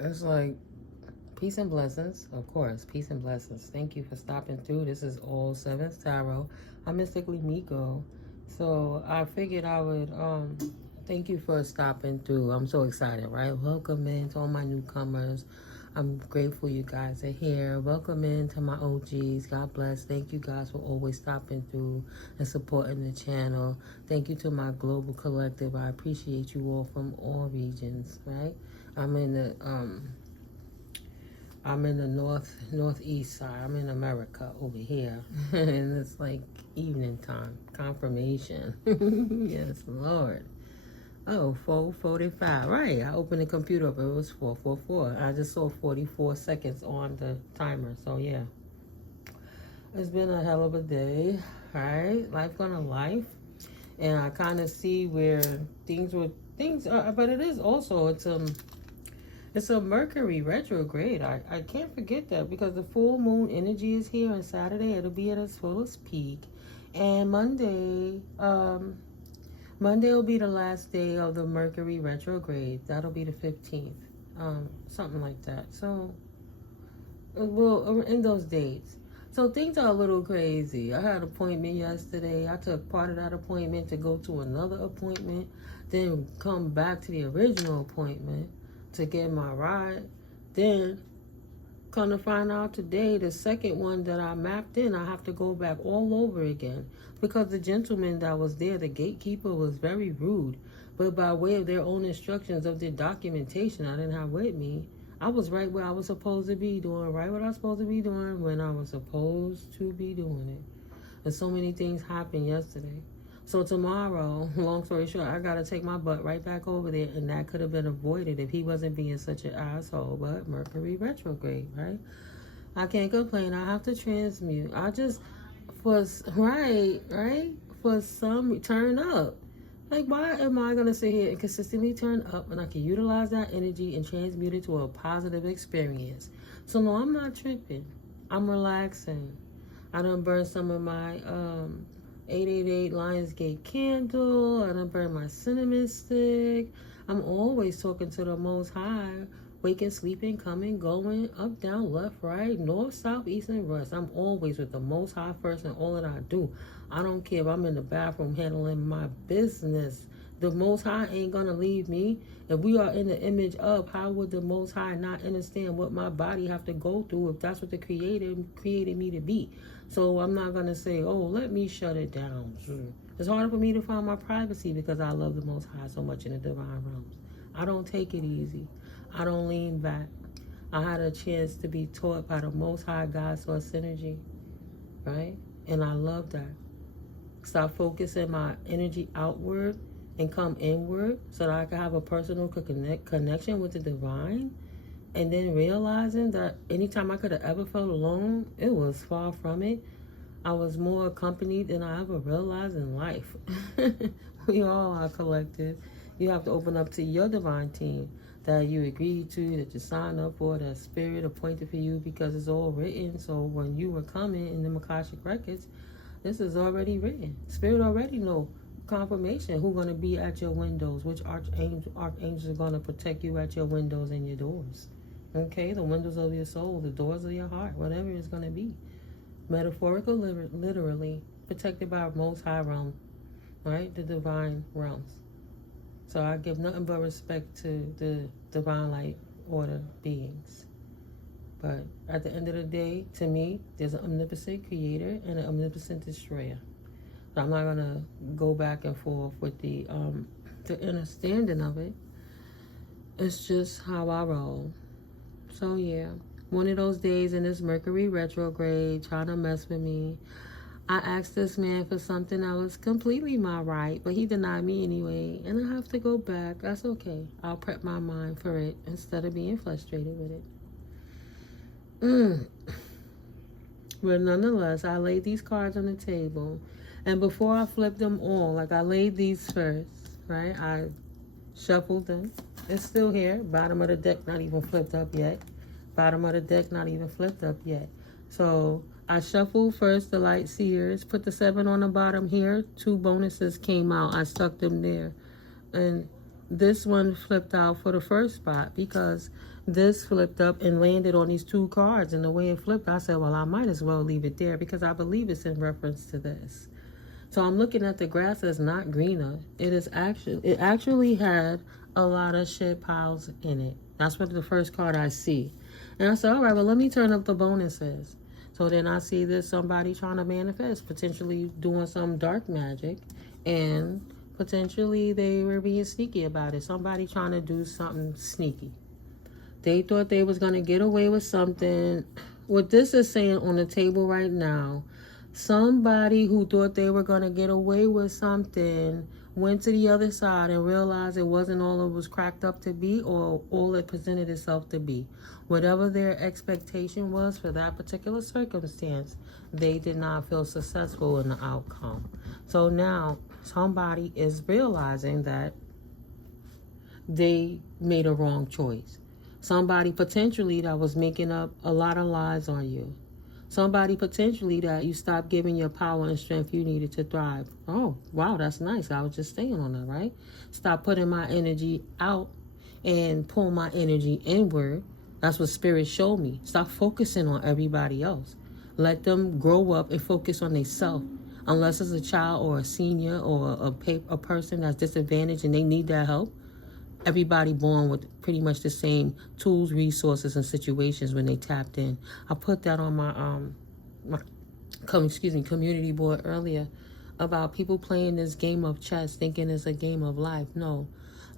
It's like peace and blessings, of course. Peace and blessings. Thank you for stopping through. This is All Sevens Tarot. I'm Mystically Miko. So I figured I would thank you for stopping through. I'm so excited, right? Welcome in to all my newcomers. I'm grateful you guys are here. Welcome in to my OGs. God bless. Thank you guys for always stopping through and supporting the channel. Thank you to my global collective. I appreciate you all from all regions, right? I'm in the northeast side. I'm in America over here. And it's like evening time. Confirmation. Yes, Lord. Oh, 4:45. Right. I opened the computer up. It was 4:44. I just saw 44 seconds on the timer. So yeah. It's been a hell of a day. Right? Life gonna life. And I kind of see where things are, but it is also it's a Mercury retrograde. I can't forget that because the full moon energy is here on Saturday. It'll be at its fullest peak. And Monday will be the last day of the Mercury retrograde. That'll be the 15th. Something like that. So, well, in those dates. So things are a little crazy. I had an appointment yesterday. I took part of that appointment to go to another appointment, then come back to the original appointment to get my ride. Then come to find out today, the second one that I mapped in, I have to go back all over again because the gentleman that was there, the gatekeeper, was very rude. But by way of their own instructions of their documentation I didn't have with me, I was right where I was supposed to be doing, right what I was supposed to be doing when I was supposed to be doing it. And so many things happened yesterday. So tomorrow, long story short, I got to take my butt right back over there, and that could have been avoided if he wasn't being such an asshole. But Mercury retrograde, right? I can't complain. I have to transmute. For some, turn up. Like, why am I going to sit here and consistently turn up when I can utilize that energy and transmute it to a positive experience? So, no, I'm not tripping. I'm relaxing. I done burned some of my 888 Lionsgate candle. I done burned my cinnamon stick. I'm always talking to the Most High. Waking, sleeping, coming, going, up, down, left, right, north, south, east, and west. I'm always with the Most High first in all that I do. I don't care if I'm in the bathroom handling my business. The Most High ain't going to leave me. If we are in the image of, how would the Most High not understand what my body have to go through if that's what the Creator created me to be? So I'm not going to say, oh, let me shut it down. It's harder for me to find my privacy because I love the Most High so much in the divine realms. I don't take it easy. I don't lean back. I had a chance to be taught by the Most High God Source Energy, right? And I love that. Stop focusing my energy outward and come inward so that I can have a personal connection with the divine. And then realizing that anytime I could have ever felt alone, it was far from it. I was more accompanied than I ever realized in life. We all are collective. You have to open up to your divine team that you agreed to, that you signed up for, that spirit appointed for you, because it's all written. So when you were coming in the Akashic Records, this is already written. Spirit already know confirmation who's going to be at your windows, which archangels are going to protect you at your windows and your doors. Okay, the windows of your soul, the doors of your heart, whatever it's going to be. Metaphorical, literally, protected by Most High realm, right? The divine realms. So I give nothing but respect to the divine light order beings. But at the end of the day, to me, there's an omnipotent creator and an omnipotent destroyer. So I'm not going to go back and forth with the understanding of it. It's just how I roll. So yeah, one of those days in this Mercury retrograde trying to mess with me, I asked this man for something that was completely my right, but he denied me anyway, and I have to go back. That's okay. I'll prep my mind for it instead of being frustrated with it. But nonetheless, I laid these cards on the table, and before I flipped them all, like I laid these first, right? I shuffled them. It's still here. Bottom of the deck not even flipped up yet. Bottom of the deck not even flipped up yet. So I shuffled first the light seers, put the 7 on the bottom here. 2 bonuses came out. I stuck them there. And this one flipped out for the first spot because this flipped up and landed on these two cards. And the way it flipped, I said, well, I might as well leave it there because I believe it's in reference to this. So I'm looking at the grass that's not greener. It actually had a lot of shit piles in it. That's what the first card I see. And I said, all right, well, let me turn up the bonuses. So then I see this somebody trying to manifest, potentially doing some dark magic, and potentially they were being sneaky about it. Somebody trying to do something sneaky. They thought they was going to get away with something. What this is saying on the table right now, somebody who thought they were going to get away with something went to the other side and realized it wasn't all it was cracked up to be or all it presented itself to be. Whatever their expectation was for that particular circumstance, they did not feel successful in the outcome. So now somebody is realizing that they made a wrong choice. Somebody potentially that was making up a lot of lies on you. Somebody potentially that you stopped giving your power and strength you needed to thrive. Oh, wow, that's nice. I was just staying on that, right? Stop putting my energy out and pull my energy inward. That's what Spirit showed me. Stop focusing on everybody else. Let them grow up and focus on themselves. Unless it's a child or a senior or a person that's disadvantaged and they need that help. Everybody born with pretty much the same tools, resources, and situations when they tapped in. I put that on my community board earlier about people playing this game of chess thinking it's a game of life. No,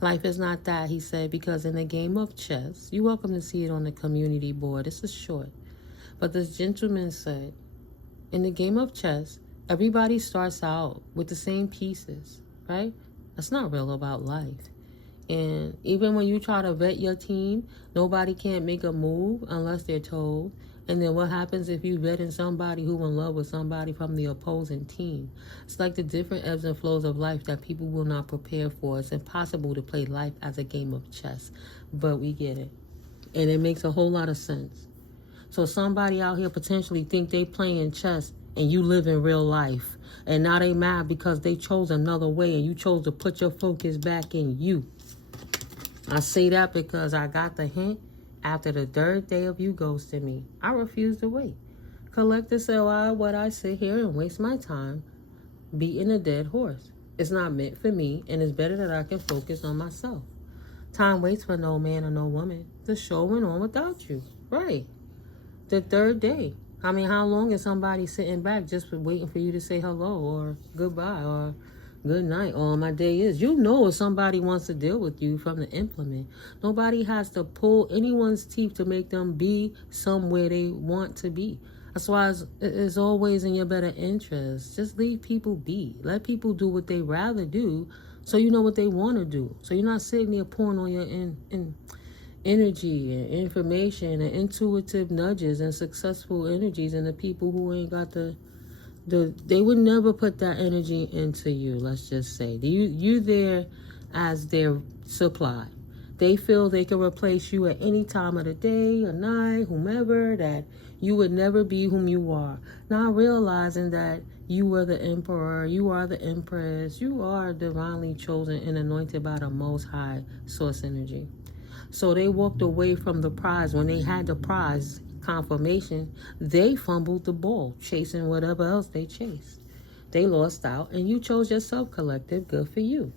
life is not that, he said, because in the game of chess, you're welcome to see it on the community board. This is short. But this gentleman said, in the game of chess, everybody starts out with the same pieces, right? That's not real about life. And even when you try to vet your team, nobody can't make a move unless they're told. And then what happens if you vetting somebody who in love with somebody from the opposing team? It's like the different ebbs and flows of life that people will not prepare for. It's impossible to play life as a game of chess, but we get it. And it makes a whole lot of sense. So somebody out here potentially think they playing chess and you live in real life. And now they mad because they chose another way and you chose to put your focus back in you. I say that because I got the hint after the third day of you ghosting me. I refuse to wait. Collector said, why would I sit here and waste my time beating a dead horse? It's not meant for me, and it's better that I can focus on myself. Time waits for no man or no woman. The show went on without you. Right. The third day. I mean, how long is somebody sitting back just for waiting for you to say hello or goodbye or good night, all my day is? You know if somebody wants to deal with you from the implement. Nobody has to pull anyone's teeth to make them be somewhere they want to be. That's why it's always in your better interest. Just leave people be. Let people do what they rather do so you know what they want to do. So you're not sitting there pouring on your energy and information and intuitive nudges and successful energies and the people who ain't got they would never put that energy into you, let's just say. You there as their supply. They feel they can replace you at any time of the day or night, whomever, that you would never be whom you are. Not realizing that you were the emperor, you are the empress, you are divinely chosen and anointed by the Most High source energy. So they walked away from the prize. When they had the prize confirmation, they fumbled the ball, chasing whatever else they chased. They lost out, and you chose yourself, collective. Good for you.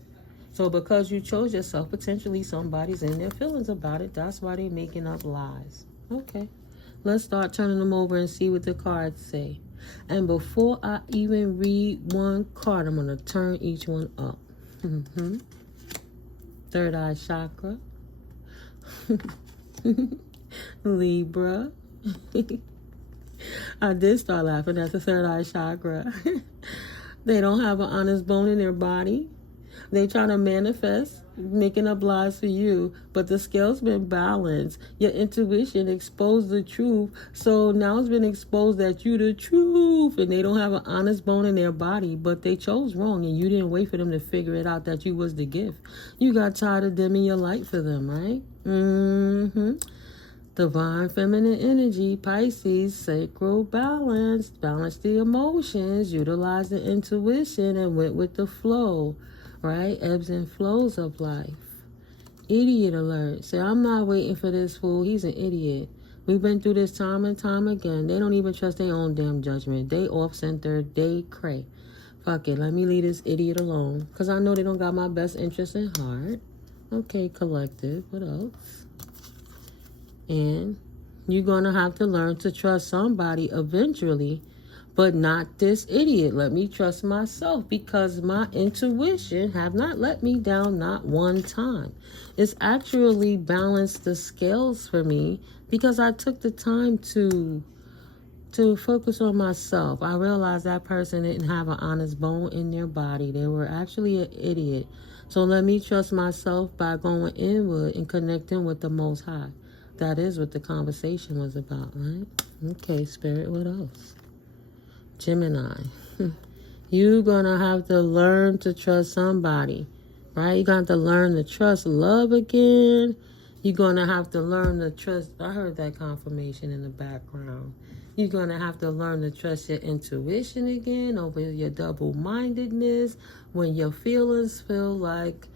So because you chose yourself, potentially somebody's in their feelings about it. That's why they're making up lies. Okay, let's start turning them over and see what the cards say. And before I even read one card, I'm going to turn each one up. Third eye chakra. Libra. I did start laughing at the third eye chakra. They don't have an honest bone in their body. They try to manifest, making up lies for you, but the scale's been balanced. Your intuition exposed the truth, so now it's been exposed that you the truth, and they don't have an honest bone in their body, but they chose wrong, and you didn't wait for them to figure it out that you was the gift. You got tired of dimming your light for them, right? Divine feminine energy, Pisces, sacral balance, balance the emotions, utilize the intuition, and went with the flow, right? Ebbs and flows of life. Idiot alert. Say, I'm not waiting for this fool. He's an idiot. We've been through this time and time again. They don't even trust their own damn judgment. They off-center. They cray. Fuck it. Let me leave this idiot alone. Because I know they don't got my best interest in heart. Okay, collective. What else? And you're going to have to learn to trust somebody eventually, but not this idiot. Let me trust myself, because my intuition have not let me down not one time. It's actually balanced the scales for me because I took the time to focus on myself. I realized that person didn't have an honest bone in their body. They were actually an idiot. So let me trust myself by going inward and connecting with the Most High. That is what the conversation was about, right? Okay, Spirit, what else? Gemini. You're going to have to learn to trust somebody, right? You're going to have to learn to trust love again. You're going to have to learn to trust. I heard that confirmation in the background. You're going to have to learn to trust your intuition again over your double-mindedness when your feelings feel like,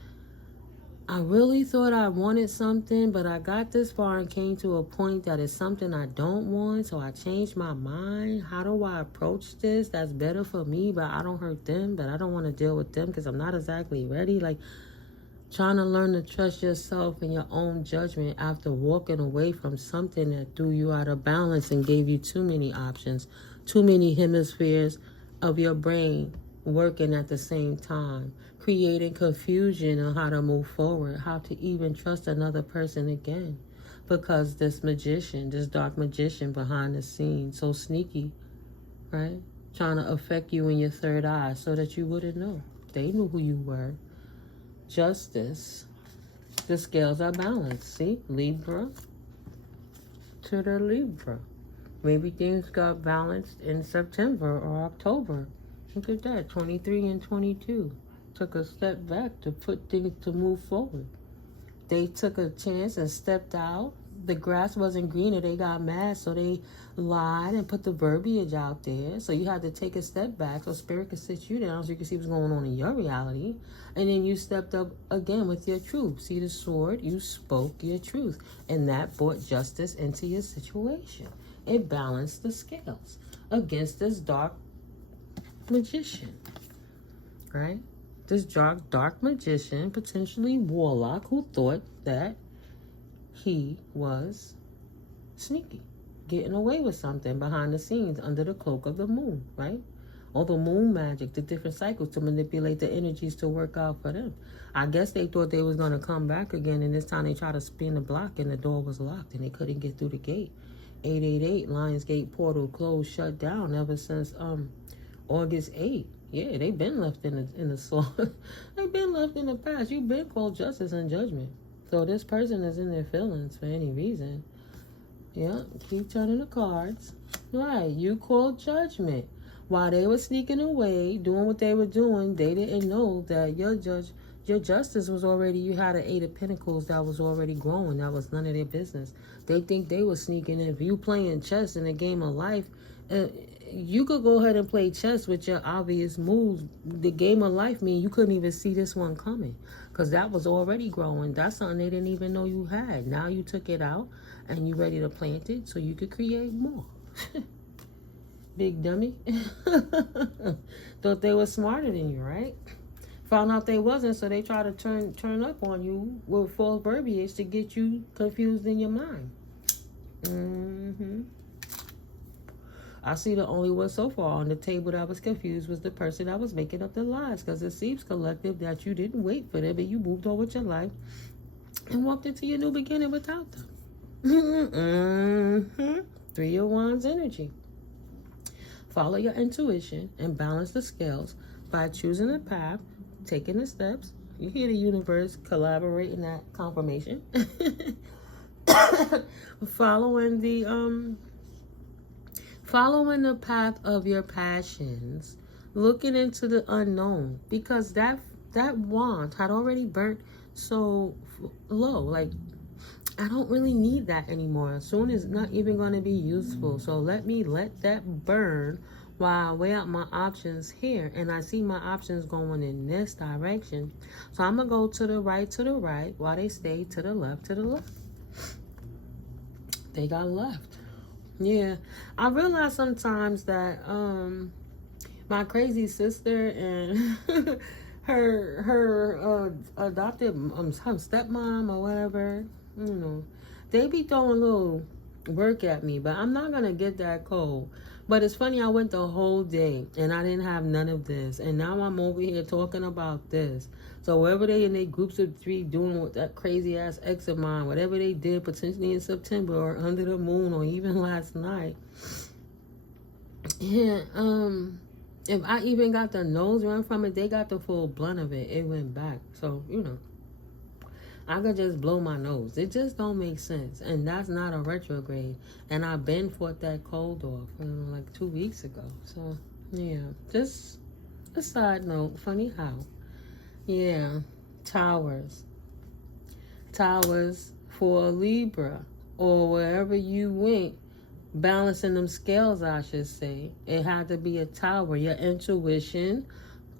I really thought I wanted something, but I got this far and came to a point that it's something I don't want, so I changed my mind. How do I approach this? That's better for me, but I don't hurt them, but I don't want to deal with them because I'm not exactly ready. Like, trying to learn to trust yourself and your own judgment after walking away from something that threw you out of balance and gave you too many options, too many hemispheres of your brain working at the same time, creating confusion on how to move forward, how to even trust another person again. Because this magician, this dark magician behind the scenes, so sneaky, right? Trying to affect you in your third eye so that you wouldn't know. They knew who you were. Justice. The scales are balanced. See? Libra to the Libra. Maybe things got balanced in September or October. Look at that. 23 and 22. Took a step back to put things to move forward. They took a chance and stepped out. The grass wasn't greener. They got mad, so they lied and put the verbiage out there. So you had to take a step back so Spirit could sit you down so you could see what's going on in your reality. And then you stepped up again with your truth. See the sword? You spoke your truth. And that brought justice into your situation. It balanced the scales against this dark magician, right? This dark magician, potentially warlock, who thought that he was sneaky, getting away with something behind the scenes under the cloak of the moon, right? All the moon magic, the different cycles to manipulate the energies to work out for them. I guess they thought they was going to come back again, and this time they tried to spin the block and the door was locked and they couldn't get through the gate. 888 Lionsgate portal closed, shut down ever since August 8th. Yeah, they've been left in the soul. They've been left in the past. You've been called justice and judgment. So this person is in their feelings for any reason. Yeah, keep turning the cards. Right, you called judgment. While they were sneaking away, doing what they were doing, they didn't know that your justice was already, you had an 8 of Pentacles that was already growing. That was none of their business. They think they were sneaking in. If you playing chess in a game of life, you could go ahead and play chess with your obvious moves. The game of life mean you couldn't even see this one coming because that was already growing. That's something they didn't even know you had. Now you took it out and you ready to plant it so you could create more. Big dummy. Thought they were smarter than you, right? Found out they wasn't, so they try to turn up on you with false verbiage to get you confused in your mind. I see the only one so far on the table that was confused was the person that was making up the lies, because it seems, collective, that you didn't wait for them and you moved on with your life and walked into your new beginning without them. 3 of Wands energy. Follow your intuition and balance the scales by choosing a path, taking the steps. You hear the universe collaborating that confirmation. Following the path of your passions, looking into the unknown, because that wand had already burnt so low. Like, I don't really need that anymore. Soon it's not even going to be useful. So let that burn while I weigh out my options here, and I see my options going in this direction. So I'm going to go to the right, while they stay to the left. They got left. Yeah. I realize sometimes that my crazy sister and her adopted her stepmom or whatever, you know, they be throwing a little work at me, but I'm not gonna get that cold. But it's funny, I went the whole day and I didn't have none of this, and now I'm over here talking about this. So wherever they in their groups of 3 doing with that crazy ass ex of mine, whatever they did potentially in September or under the moon or even last night, yeah, if I even got the nose run from it, they got the full blunt of it. It went back. So, you know, I could just blow my nose. It just don't make sense. And that's not a retrograde. And I've been fought that cold off, you know, like 2 weeks ago. So, yeah. Just a side note. Funny how. Yeah. Towers. Towers for a Libra. Or wherever you went. Balancing them scales, I should say. It had to be a tower. Your intuition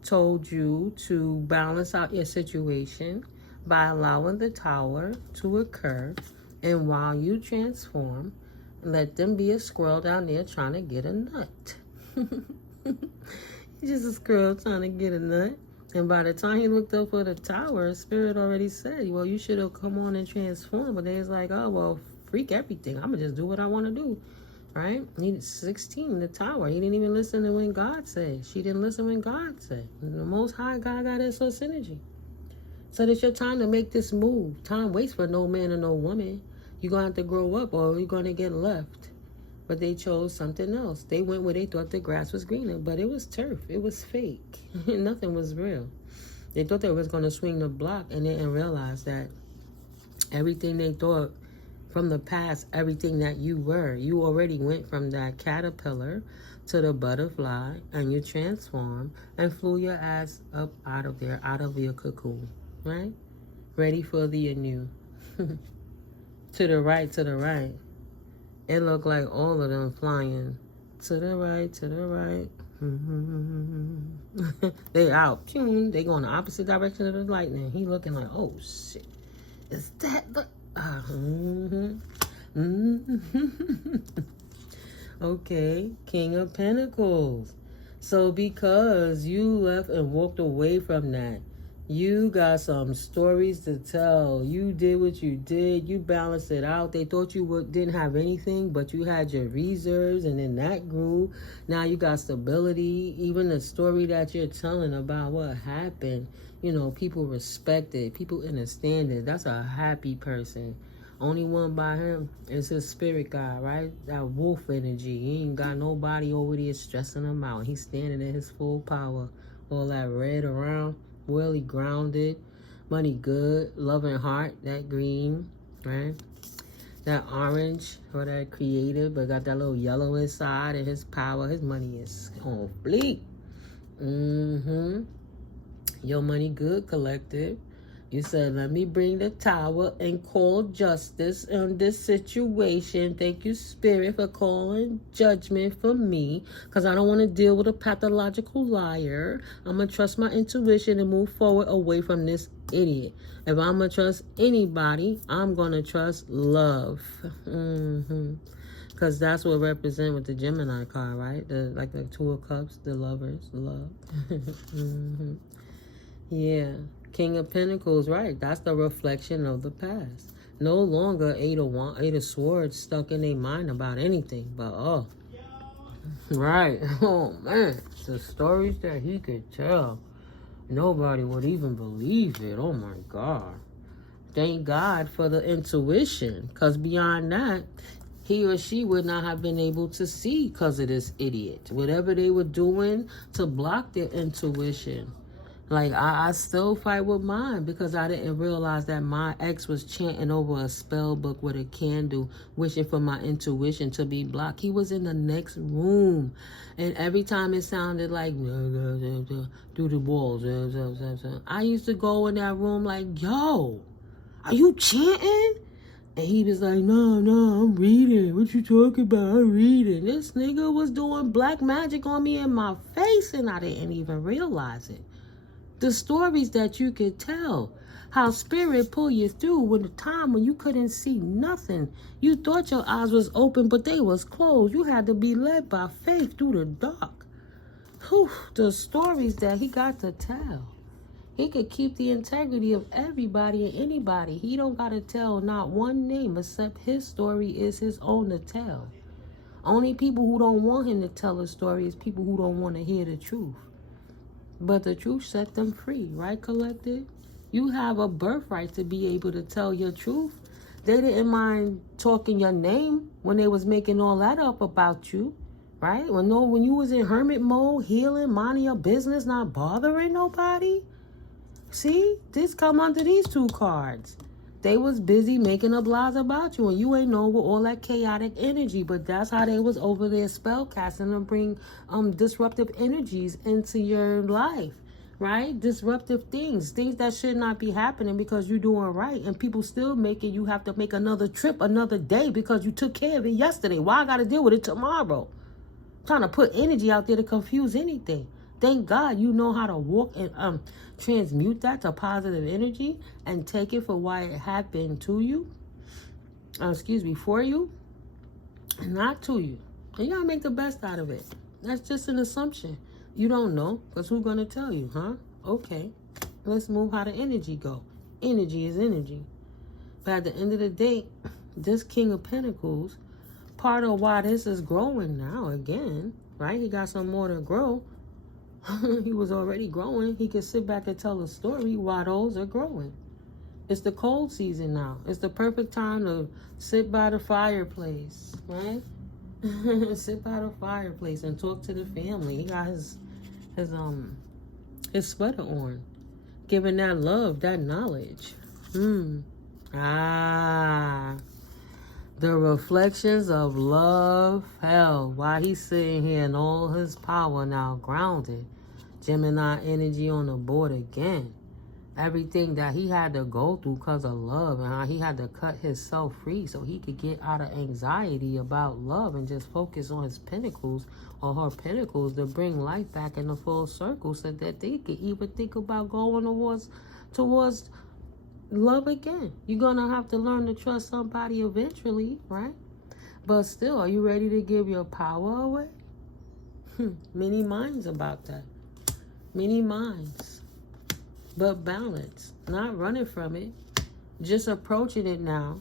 told you to balance out your situation by allowing the tower to occur. And while you transform, let them be a squirrel down there trying to get a nut. He's just a squirrel trying to get a nut. And by the time he looked up for the tower, Spirit already said, well, you should have come on and transformed. But they was like, oh, well, freak everything. I'm going to just do what I want to do. Right? He 16, the tower. He didn't even listen to when God said. She didn't listen when God said. The Most High God got his source energy. So it's your time to make this move. Time waits for no man or no woman. You're going to have to grow up or you're going to get left. But they chose something else. They went where they thought the grass was greener. But it was turf. It was fake. Nothing was real. They thought they was going to swing the block and they didn't realize that everything they thought from the past, everything that you were, you already went from that caterpillar to the butterfly, and you transformed and flew your ass up out of there, out of your cocoon, right? Ready for the anew. To the right, to the right. It looked like all of them flying to the right, to the right. They out. They going the opposite direction of the lightning. He looking like, oh shit, is that the okay, King of Pentacles. So because you left and walked away from that, you got some stories to tell. You did what you did. You balanced it out. They thought you didn't have anything, but you had your reserves, and then that grew. Now you got stability. Even the story that you're telling about what happened, you know, people respect it. People understand it. That's a happy person. Only one by him is his spirit guide, right? That wolf energy. He ain't got nobody over there stressing him out. He's standing in his full power. All that red around. Really grounded, money good, loving heart, that green, right? That orange, or that creative, but got that little yellow inside, and his power, his money is on fleek. Your money good, collective. You said, let me bring the tower and call justice in this situation. Thank you, Spirit, for calling judgment for me, because I don't want to deal with a pathological liar. I'm going to trust my intuition and move forward away from this idiot. If I'm going to trust anybody, I'm going to trust love. Because that's what represents with the Gemini card, right? Like the Two of Cups, the lovers, love. Yeah. King of Pentacles, right? That's the reflection of the past. No longer Eight of Swords stuck in their mind about anything. But, oh, right. Oh, man. The stories that he could tell. Nobody would even believe it. Oh, my God. Thank God for the intuition. Because beyond that, he or she would not have been able to see because of this idiot. Whatever they were doing to block their intuition. Like, I still fight with mine because I didn't realize that my ex was chanting over a spell book with a candle, wishing for my intuition to be blocked. He was in the next room. And every time it sounded like, through the walls, I used to go in that room like, yo, are you chanting? And he was like, no, I'm reading. What you talking about? I'm reading. This nigga was doing black magic on me in my face, and I didn't even realize it. The stories that you could tell, how spirit pull you through when the time when you couldn't see nothing. You thought your eyes was open, but they was closed. You had to be led by faith through the dark. Whew, the stories that he got to tell. He could keep the integrity of everybody and anybody. He don't got to tell not one name except his story is his own to tell. Only people who don't want him to tell a story is people who don't want to hear the truth. But the truth set them free, right, collective? You have a birthright to be able to tell your truth. They didn't mind talking your name when they was making all that up about you, right? When you was in hermit mode, healing, minding your business, not bothering nobody. See, this come under these two cards. They was busy making up lies about you, and you ain't know with all that chaotic energy. But that's how they was over there spell casting and bring disruptive energies into your life, right? Disruptive things that should not be happening because you're doing right, and people still making you have to make another trip another day because you took care of it yesterday. Why I got to deal with it tomorrow? Trying to put energy out there to confuse anything. Thank God you know how to walk and transmute that to positive energy and take it for why it happened to you. For you, and not to you. And you gotta make the best out of it. That's just an assumption. You don't know, because who's gonna tell you, huh? Okay, let's move how the energy go. Energy is energy. But at the end of the day, this King of Pentacles, part of why this is growing now again, right? He got some more to grow. He was already growing. He could sit back and tell a story while those are growing. It's the cold season now. It's the perfect time to sit by the fireplace, right? Sit by the fireplace and talk to the family. He got his sweater on, giving that love, that knowledge. The reflections of love, hell, while he's sitting here in all his power now, grounded. Gemini energy on the board again. Everything that he had to go through because of love, and how he had to cut himself free so he could get out of anxiety about love and just focus on his pentacles or her pentacles to bring life back in the full circle so that they could even think about going towards love again. You're going to have to learn to trust somebody eventually, right? But still, are you ready to give your power away? Many minds about that. Many minds. But balance. Not running from it. Just approaching it now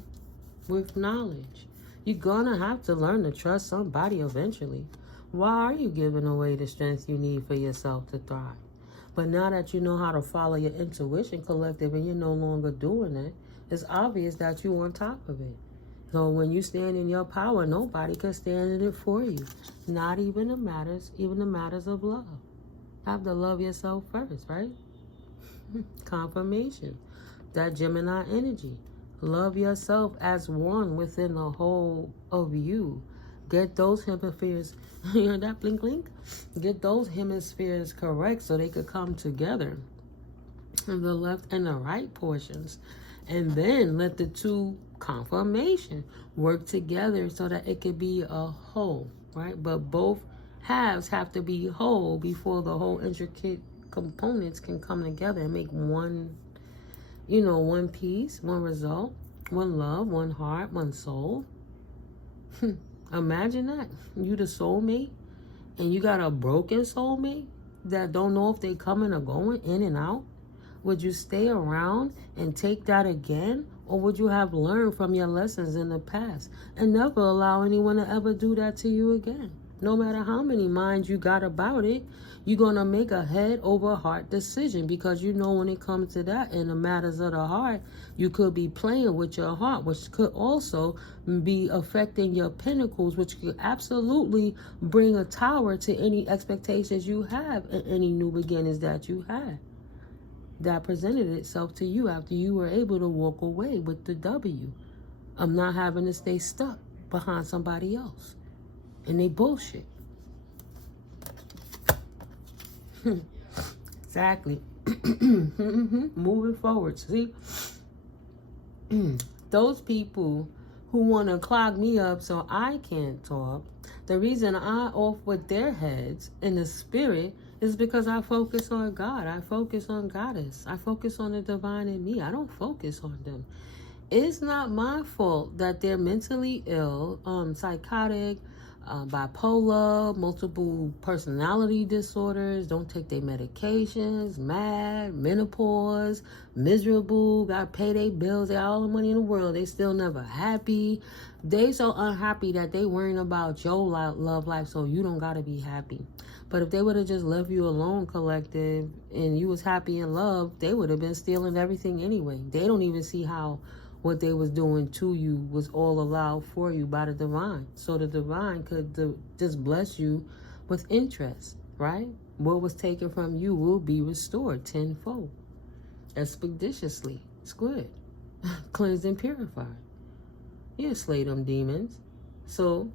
with knowledge. You're going to have to learn to trust somebody eventually. Why are you giving away the strength you need for yourself to thrive? But now that you know how to follow your intuition, collective, and you're no longer doing it, it's obvious that you're on top of it. So when you stand in your power, nobody can stand in it for you. Not even the matters of love. Have to love yourself first, right? Confirmation. That Gemini energy. Love yourself as one within the whole of you. Get those hemispheres, you hear that blink blink? Get those hemispheres correct so they could come together. The left and the right portions. And then let the two confirmation work together so that it could be a whole, right? But both halves have to be whole before the whole intricate components can come together and make one, one piece, one result, one love, one heart, one soul. Imagine that. You the soulmate and you got a broken soulmate that don't know if they coming or going, in and out. Would you stay around and take that again? Or would you have learned from your lessons in the past and never allow anyone to ever do that to you again? No matter how many minds you got about it, you're going to make a head over heart decision, because you know when it comes to that in the matters of the heart, you could be playing with your heart, which could also be affecting your pentacles, which could absolutely bring a tower to any expectations you have and any new beginnings that you had. That presented itself to you after you were able to walk away with the W of not having to stay stuck behind somebody else. And they bullshit. Exactly. Moving forward. See? Those people who want to clog me up so I can't talk, the reason I off with their heads in the spirit is because I focus on God. I focus on Goddess. I focus on the divine in me. I don't focus on them. It's not my fault that they're mentally ill, psychotic, bipolar, multiple personality disorders, don't take their medications, mad, menopause, miserable, got to pay their bills, they got all the money in the world, they still never happy. They so unhappy that they worrying about your love life, so you don't got to be happy. But if they would have just left you alone, collective, and you was happy in love, they would have been stealing everything anyway. They don't even see how what they was doing to you was all allowed for you by the divine. So the divine could just bless you with interest, right? What was taken from you will be restored tenfold, expeditiously. It's good. Cleansed and purified. You slay them demons. So,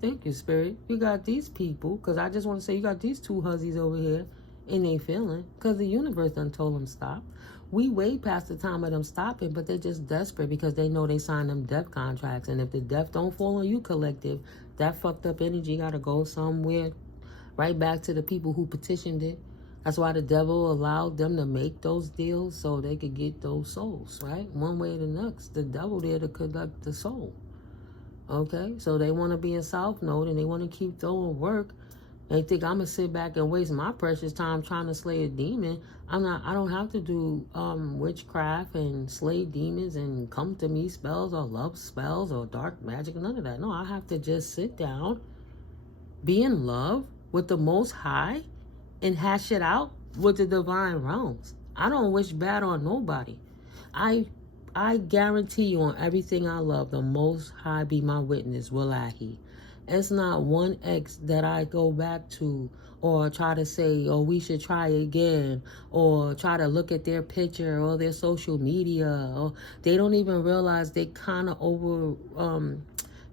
thank you, Spirit. You got these people, because I just want to say you got these two hussies over here and they feeling, because the universe done told them stop. We way past the time of them stopping, but they're just desperate because they know they signed them death contracts. And if the death don't fall on you, collective, that fucked up energy got to go somewhere, right back to the people who petitioned it. That's why the devil allowed them to make those deals so they could get those souls, right? One way or the next. The devil there to conduct the soul. Okay? So they want to be in South Node and they want to keep throwing work. They think I'm going to sit back and waste my precious time trying to slay a demon. I don't have to do witchcraft and slay demons and come to me spells or love spells or dark magic, none of that. No, I have to just sit down, be in love with the Most High, and hash it out with the divine realms. I don't wish bad on nobody. I guarantee you on everything I love, the Most High be my witness, Wallahi. It's not one ex that I go back to or try to say, oh, we should try again, or try to look at their picture or their social media. Or they don't even realize they kind of over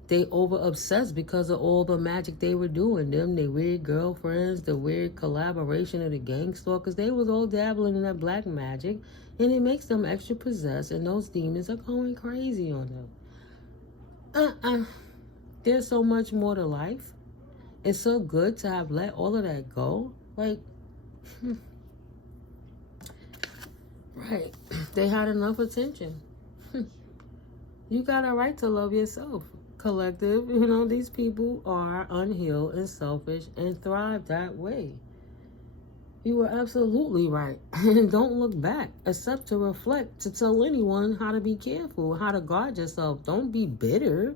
obsessed because of all the magic they were doing. Them, they weird girlfriends, the weird collaboration of the gang stalkers, they was all dabbling in that black magic, and it makes them extra possessed, and those demons are going crazy on them. There's so much more to life. It's so good to have let all of that go. Like, right. They had enough attention. You got a right to love yourself, collective. You know, these people are unhealed and selfish and thrive that way. You were absolutely right. And don't look back, except to reflect, to tell anyone how to be careful, how to guard yourself. Don't be bitter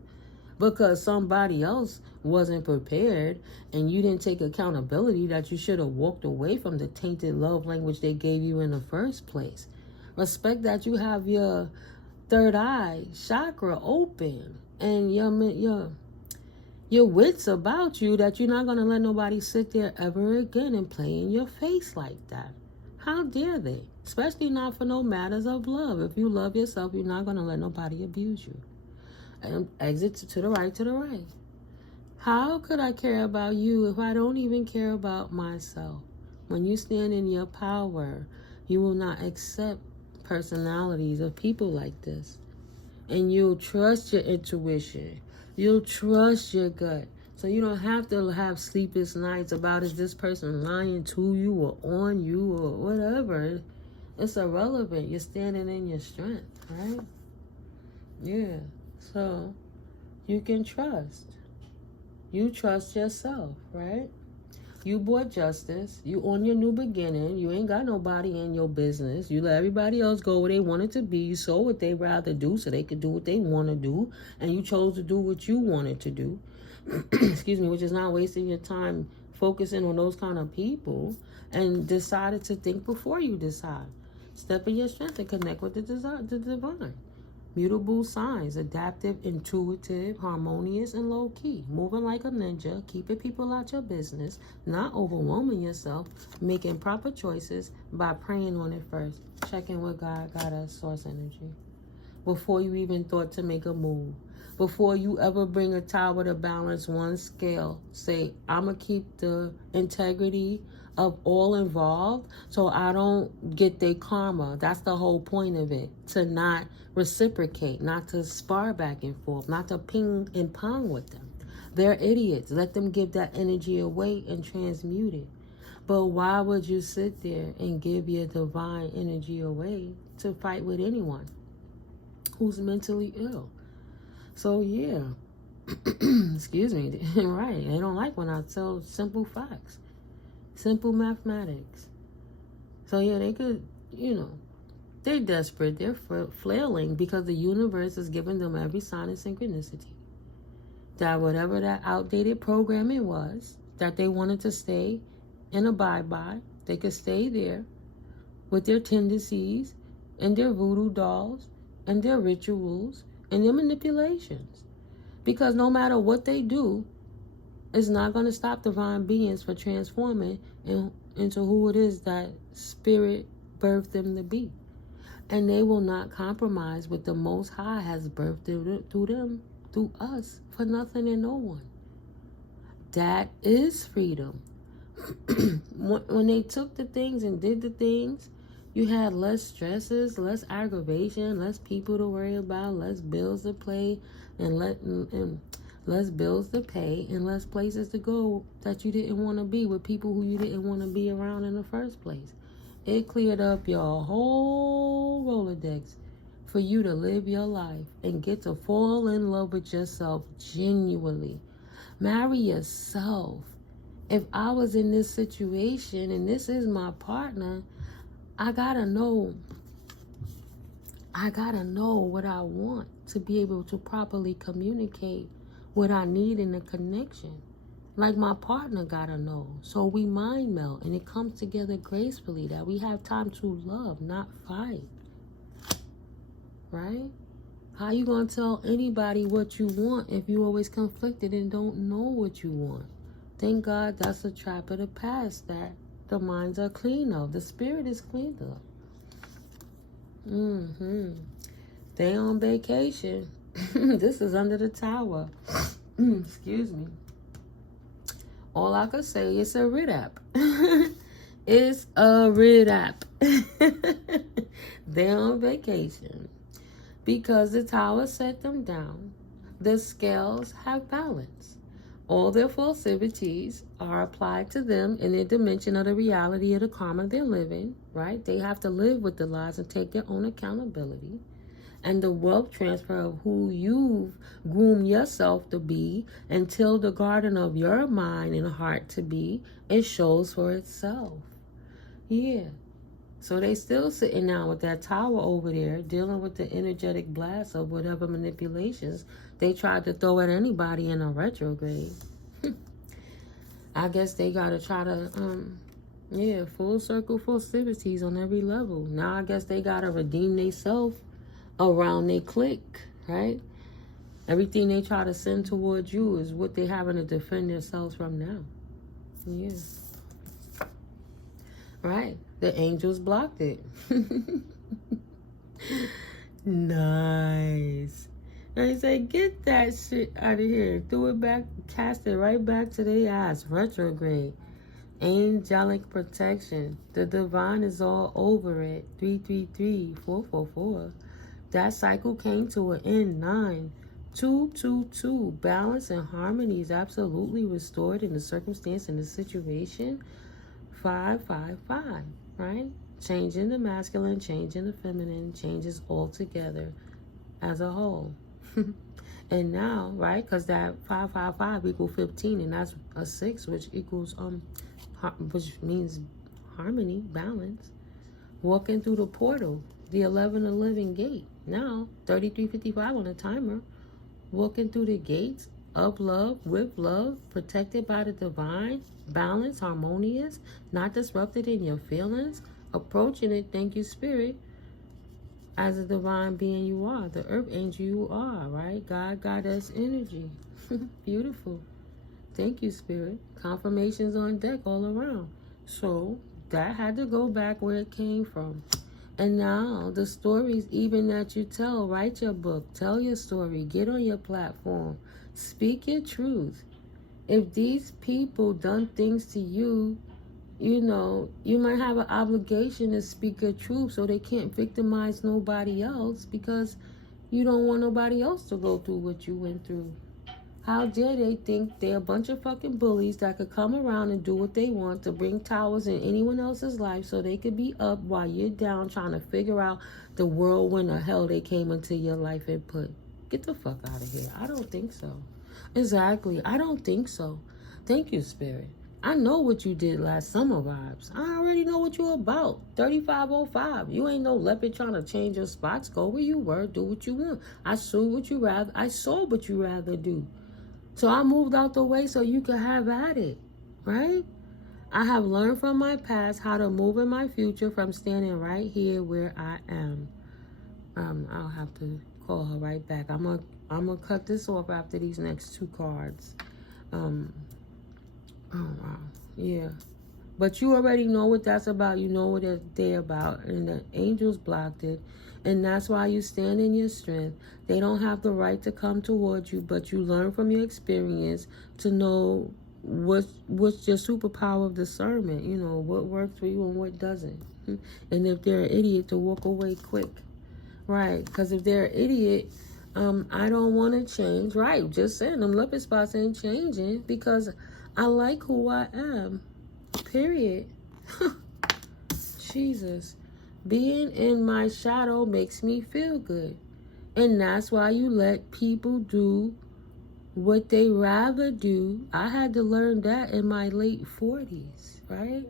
because somebody else wasn't prepared and you didn't take accountability that you should have walked away from the tainted love language they gave you in the first place. Respect that you have your third eye chakra open and your wits about you, that you're not going to let nobody sit there ever again and play in your face like that. How dare they? Especially not for no matters of love. If you love yourself, you're not going to let nobody abuse you. And exit to the right, to the right. How could I care about you if I don't even care about myself? When you stand in your power, you will not accept personalities of people like this. And you'll trust your intuition. You'll trust your gut. So you don't have to have sleepless nights about is this person lying to you or on you or whatever. It's irrelevant. You're standing in your strength, right? Yeah. So you can trust. You trust yourself, right? You bought justice. You on your new beginning. You ain't got nobody in your business. You let everybody else go where they wanted to be. You saw what they rather do so they could do what they want to do. And you chose to do what you wanted to do. Excuse me, which is not wasting your time focusing on those kind of people, and decided to think before you decide. Step in your strength and connect with the divine. Mutable signs, adaptive, intuitive, harmonious, and low-key. Moving like a ninja, keeping people out your business, not overwhelming yourself, making proper choices by praying on it first. Checking with God, Goddess, source energy. Before you even thought to make a move. Before you ever bring a tower to balance one scale, say, I'm going to keep the integrity of all involved, so I don't get their karma. That's the whole point of it, to not reciprocate, not to spar back and forth, not to ping and pong with them. They're idiots. Let them give that energy away and transmute it. But why would you sit there and give your divine energy away to fight with anyone who's mentally ill? So yeah, excuse me, right, they don't like when I tell simple facts, simple mathematics. So yeah, they could, they're desperate, they're flailing because the universe is giving them every sign of synchronicity. That whatever that outdated programming was, that they wanted to stay and abide by, they could stay there with their tendencies and their voodoo dolls and their rituals and their manipulations. Because no matter what they do, it's not going to stop divine beings from transforming into who it is that spirit birthed them to be. And they will not compromise what the Most High has birthed through them, through us, for nothing and no one. That is freedom. When they took the things and did the things, you had less stresses, less aggravation, less people to worry about, less bills to play, and less bills to pay, and less places to go that you didn't want to be with people who you didn't want to be around in the first place. It cleared up your whole Rolodex for you to live your life and get to fall in love with yourself genuinely. Marry yourself. If I was in this situation and this is my partner, I gotta know what I want to be able to properly communicate what I need in the connection. Like my partner gotta know. So we mind melt and it comes together gracefully, that we have time to love, not fight. Right? How you gonna tell anybody what you want if you always conflicted and don't know what you want? Thank God that's a trap of the past that the minds are clean of. The spirit is cleaned up. They on vacation. This is under the tower. Excuse me. All I could say is a rid-app. It's a rid-app. They're on vacation. Because the tower set them down, the scales have balance. All their falsities are applied to them in their dimension of the reality of the karma they're living, right? They have to live with the lies and take their own accountability. And the wealth transfer of who you've groomed yourself to be and tilled the garden of your mind and heart to be, it shows for itself. Yeah. So they still sitting down with that tower over there, dealing with the energetic blast of whatever manipulations they tried to throw at anybody in a retrograde. I guess they gotta try to, full circle festivities on every level. Now I guess they gotta redeem themselves around their clique, right? Everything they try to send towards you is what they're having to defend themselves from now. Yeah. Right. The angels blocked it. Nice. And they say, get that shit out of here. Threw it back, cast it right back to their ass. Retrograde. Angelic protection. The divine is all over it. 333-444. That cycle came to an end. 9-2-2-2. Balance and harmony is absolutely restored in the circumstance and the situation. 5-5-5. Right? Changing the masculine, changing the feminine, changes all together as a whole. And now, right, because that 5-5-5 equals 15, and that's a 6, which equals which means harmony, balance. Walking through the portal, the 11 gate. Now 3355 on the timer. Walking through the gates of love, with love, protected by the divine, balanced, harmonious, not disrupted in your feelings, approaching it, thank you, spirit, as a divine being you are, the earth angel you are, right? God, goddess energy. Beautiful. Thank you, spirit. Confirmations on deck all around. So that had to go back where it came from. And now the stories even that you tell, write your book, tell your story, get on your platform, speak your truth. If these people done things to you You know, you might have an obligation to speak your truth so they can't victimize nobody else because you don't want nobody else to go through what you went through. How dare they think they're a bunch of fucking bullies that could come around and do what they want to bring towers in anyone else's life so they could be up while you're down trying to figure out the whirlwind of hell they came into your life and put. Get the fuck out of here. I don't think so. Exactly. I don't think so. Thank you, Spirit. I know what you did last summer, vibes. I already know what you're about. 3505. You ain't no leopard trying to change your spots. Go where you were. Do what you want. I saw what you rather do. So I moved out the way so you could have at it, right? I have learned from my past how to move in my future from standing right here where I am. I'll have to call her right back. I'm gonna cut this off after these next 2 cards. Oh wow, yeah. But you already know what that's about. You know what they're about, and the angels blocked it. And that's why you stand in your strength. They don't have the right to come towards you, but you learn from your experience to know what's your superpower of discernment. You know, what works for you and what doesn't. And if they're an idiot, to walk away quick. Right, because if they're an idiot, I don't want to change. Right, just saying, them leopard spots ain't changing because I like who I am. Period. Jesus. Being in my shadow makes me feel good. And that's why you let people do what they rather do. I had to learn that in my late 40s, right?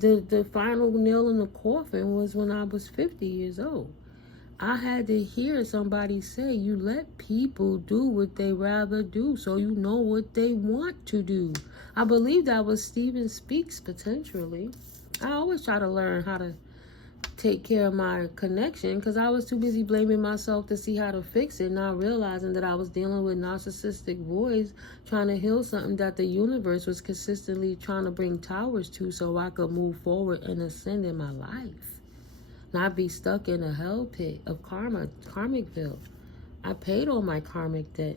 The final nail in the coffin was when I was 50 years old. I had to hear somebody say, you let people do what they rather do so you know what they want to do. I believe that was Stephen Speaks, potentially. I always try to learn how to take care of my connection because I was too busy blaming myself to see how to fix it, not realizing that I was dealing with narcissistic voids trying to heal something that the universe was consistently trying to bring towers to so I could move forward and ascend in my life, not be stuck in a hell pit of karmic bill. I paid all my karmic debt.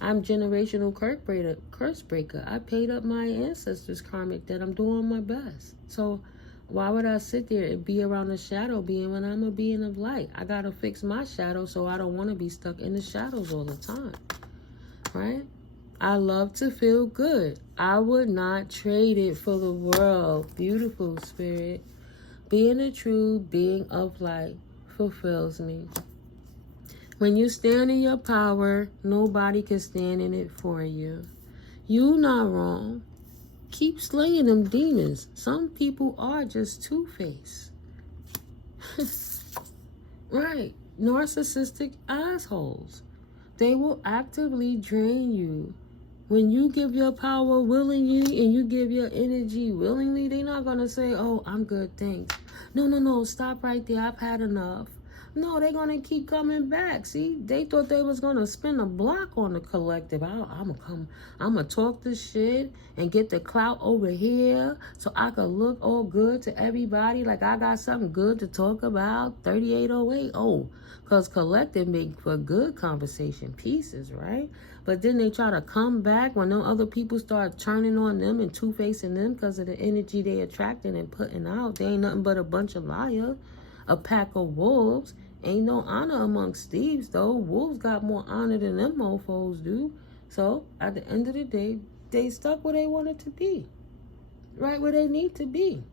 I'm generational curse breaker. I paid up my ancestors' karmic debt. I'm doing my best. So why would I sit there and be around a shadow being when I'm a being of light? I got to fix my shadow so I don't want to be stuck in the shadows all the time, right? I love to feel good. I would not trade it for the world. Beautiful, Spirit. Being a true being of light fulfills me. When you stand in your power, nobody can stand in it for you. You not wrong. Keep slaying them demons. Some people are just two-faced. Right. Narcissistic assholes. They will actively drain you. When you give your power willingly and you give your energy willingly, they're not going to say, oh, I'm good, thanks. No, stop right there. I've had enough. No, they're going to keep coming back. See, they thought they was going to spin a block on the collective. I'm going to talk this shit and get the clout over here so I could look all good to everybody like I got something good to talk about. 3808. Oh, because collective make for good conversation pieces, right? But then they try to come back when them other people start turning on them and two-facing them because of the energy they attracting and putting out. They ain't nothing but a bunch of liars, a pack of wolves. Ain't no honor amongst thieves, though. Wolves got more honor than them mofos do. So, at the end of the day, they stuck where they wanted to be. Right where they need to be.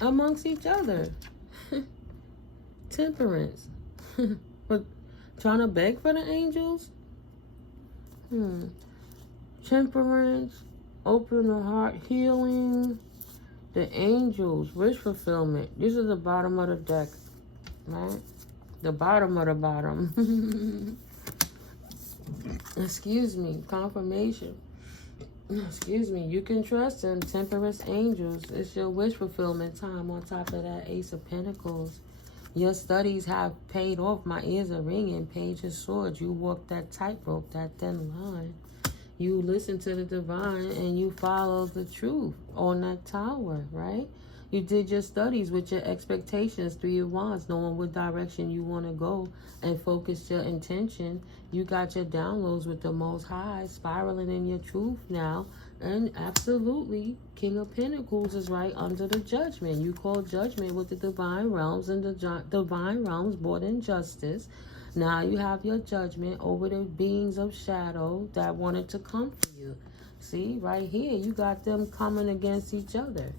Amongst each other. Temperance. But trying to beg for the angels? Temperance. Open the heart. Healing. The angels. Wish fulfillment. These are the bottom of the deck. Right? The bottom of the bottom. Excuse me. Confirmation. Excuse me. You can trust them. Temperance angels. It's your wish fulfillment time on top of that Ace of Pentacles. Your studies have paid off. My ears are ringing. Page of Swords. You walk that tightrope, that thin line. You listen to the divine and you follow the truth on that tower, right? You did your studies with your expectations, 3 of Wands, knowing what direction you want to go and focus your intention. You got your downloads with the Most High, spiraling in your truth now. And absolutely, King of Pentacles is right under the judgment. You call judgment with the divine realms, and the divine realms brought in justice. Now you have your judgment over the beings of shadow that wanted to come for you. See, right here, you got them coming against each other,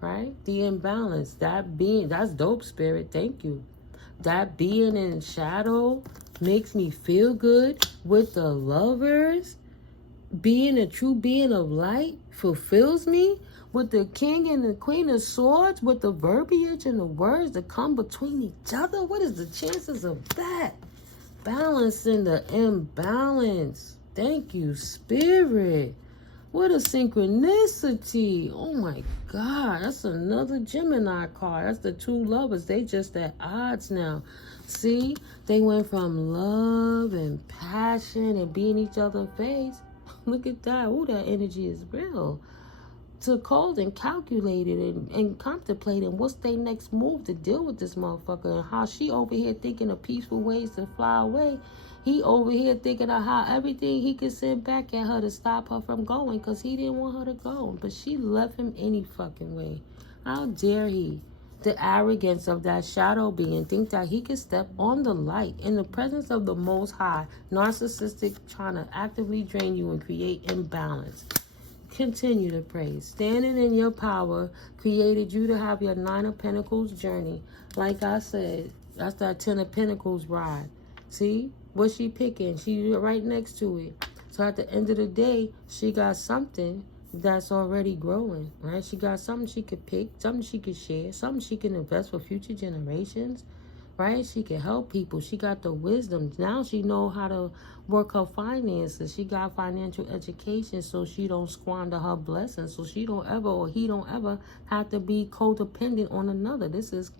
right? The imbalance, that being, that's dope, Spirit. Thank you. That being in shadow makes me feel good with the lovers. Being a true being of light fulfills me with the King and the Queen of Swords, with the verbiage and the words that come between each other. What is the chances of that? Balancing the imbalance. Thank you, Spirit. What a synchronicity. Oh my God. That's another Gemini card. That's the two lovers. They just at odds now. See? They went from love and passion and being each other's face. Look at that. Oh, that energy is real. To cold and calculated and contemplating what's their next move to deal with this motherfucker, and how she over here thinking of peaceful ways to fly away. He over here thinking of how everything he could send back at her to stop her from going, because he didn't want her to go. But she left him any fucking way. How dare he? The arrogance of that shadow being, think that he could step on the light in the presence of the Most High, narcissistic, trying to actively drain you and create imbalance. Continue to pray. Standing in your power created you to have your 9 of Pentacles journey. Like I said, that's that 10 of Pentacles ride. See? What's she picking? She's right next to it. So at the end of the day, she got something that's already growing, right? She got something she could pick, something she could share, something she can invest for future generations, right? She can help people. She got the wisdom. Now she know how to work her finances. She got financial education, so she don't squander her blessings, so she don't ever, or he don't ever have to be codependent on another. This is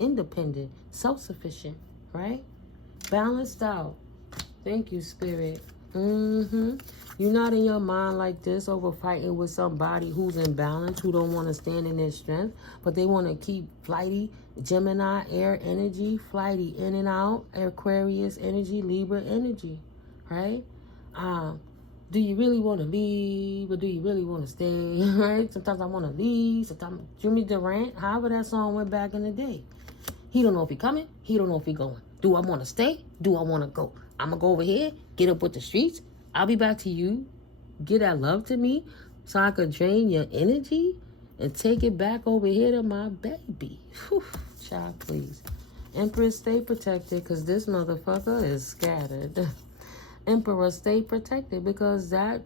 independent, self-sufficient, right? Balanced out. Thank you, Spirit. You're not in your mind like this over fighting with somebody who's in balance, who don't want to stand in their strength, but they want to keep flighty. Gemini, air energy, flighty, in and out. Aquarius energy, Libra energy, right? Do you really want to leave, or do you really want to stay, right? Sometimes I want to leave. Sometimes Jimmy Durant, however that song went back in the day. He don't know if he coming. He don't know if he going. Do I want to stay? Do I want to go? I'm going to go over here, get up with the streets. I'll be back to you. Get that love to me so I could drain your energy and take it back over here to my baby. Whew, child, please. Empress, stay protected, because this motherfucker is scattered. Emperor, stay protected, because that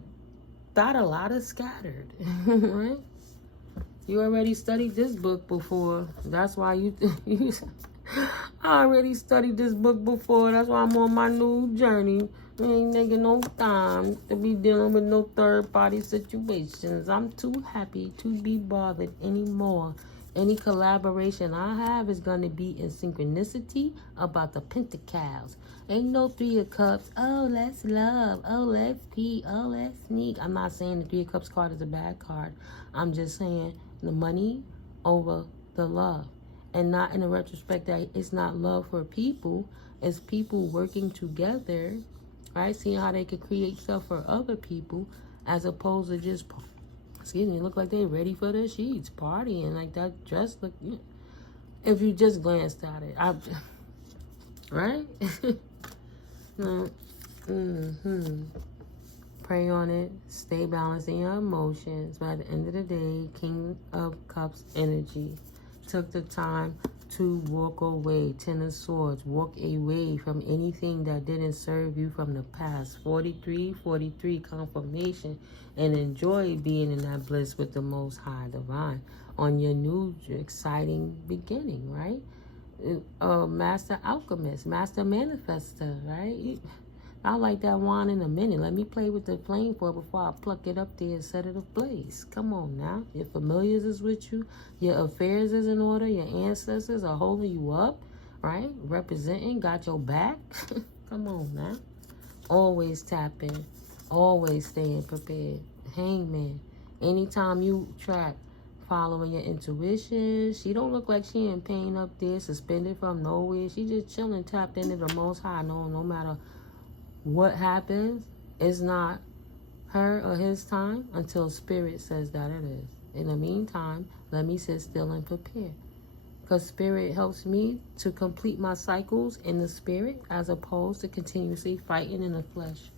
a lot of scattered. Right? You already studied this book before. That's why you I already studied this book before. That's why I'm on my new journey. I ain't taking no time to be dealing with no third-party situations. I'm too happy to be bothered anymore. Any collaboration I have is going to be in synchronicity about the pentacles. Ain't no 3 of Cups. Oh, let's love. Oh, let's be. Oh, let's sneak. I'm not saying the 3 of Cups card is a bad card. I'm just saying the money over the love. And not in a retrospect that it's not love for people. It's people working together, right? Seeing how they could create stuff for other people, as opposed to just, excuse me, look like they ready for the sheets, partying. Like that dress look, if you just glanced at it, right? No. Pray on it. Stay balanced in your emotions. By the end of the day, King of Cups energy. Took the time to walk away. 10 of Swords. Walk away from anything that didn't serve you from the past. 43 confirmation. And enjoy being in that bliss with the Most High Divine on your new exciting beginning, right? Master Alchemist, Master Manifester, right? I'll light that wand in a minute. Let me play with the flame for it before I pluck it up there and set it ablaze. Come on now. Your familiars is with you. Your affairs is in order. Your ancestors are holding you up, right? Representing, got your back. Come on now. Always tapping. Always staying prepared. Hangman. Anytime you track following your intuition. She don't look like she in pain up there, suspended from nowhere. She just chilling, tapped into the Most High. No matter what happens, it's not her or his time until Spirit says that it is. In the meantime, let me sit still and prepare. Because Spirit helps me to complete my cycles in the Spirit as opposed to continuously fighting in the flesh.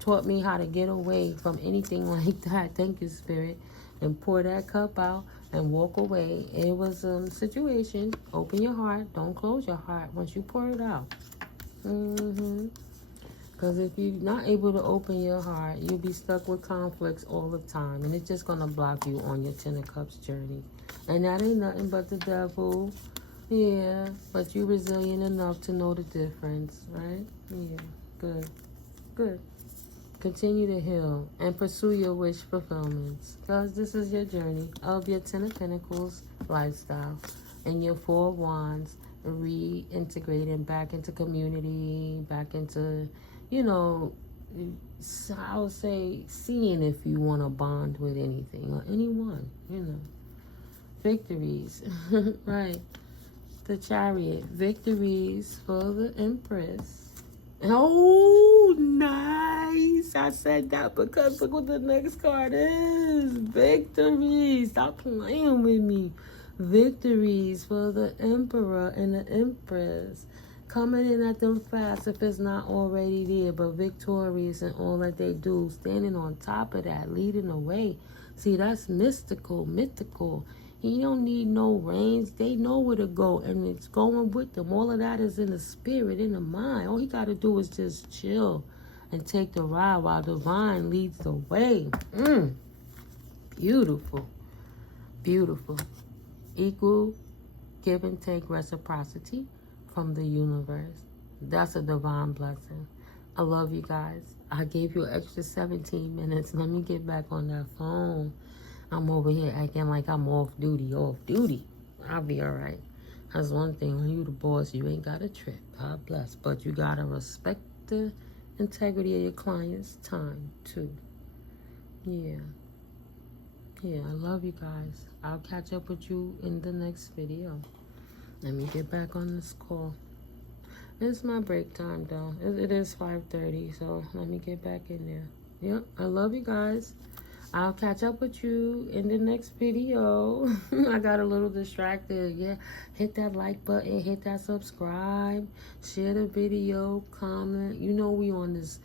Taught me how to get away from anything like that. Thank you, Spirit. And pour that cup out and walk away. It was a situation. Open your heart. Don't close your heart once you pour it out. Because if you're not able to open your heart, you'll be stuck with conflicts all the time. And it's just going to block you on your Ten of Cups journey. And that ain't nothing but the devil. Yeah, but you're resilient enough to know the difference, right? Yeah, good. Good. Continue to heal and pursue your wish fulfillments. Because this is your journey of your Ten of Pentacles lifestyle. And your Four of Wands reintegrating back into community, back into, you know, I would say seeing if you want to bond with anything or anyone, you know. Victories, right. The Chariot, victories for the Empress. Oh, nice. I said that because look what the next card is. Victories. Stop playing with me. Victories for the Emperor and the Empress. Coming in at them fast if it's not already there, but victorious in all that they do. Standing on top of that, leading the way. See, that's mystical, mythical. He don't need no reins. They know where to go, and it's going with them. All of that is in the spirit, in the mind. All he got to do is just chill and take the ride while divine leads the way. Beautiful. Beautiful. Equal give and take reciprocity from the universe. That's a divine blessing. I love you guys. I gave you an extra 17 minutes. Let me get back on that phone. I'm over here acting like I'm off duty. I'll be all right. That's one thing. When you the boss, you ain't got a trip. God bless. But you got to respect the integrity of your client's time, too. Yeah. Yeah, I love you guys. I'll catch up with you in the next video. Let me get back on this call. It's my break time, though. It is 5:30, so let me get back in there. Yep, I love you guys. I'll catch up with you in the next video. I got a little distracted. Yeah, hit that like button, hit that subscribe, share the video, comment. You know we on this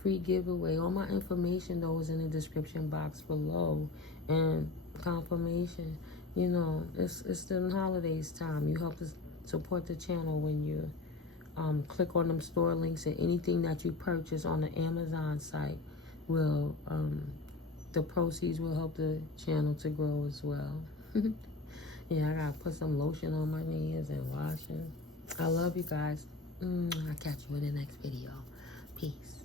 free giveaway. All my information though is in the description box below, and confirmation. You know, it's the holidays time. You help to support the channel when you click on them store links, and anything that you purchase on the Amazon site will the proceeds will help the channel to grow as well. Yeah, I gotta put some lotion on my knees and wash it. I love you guys. I'll catch you in the next video. Peace.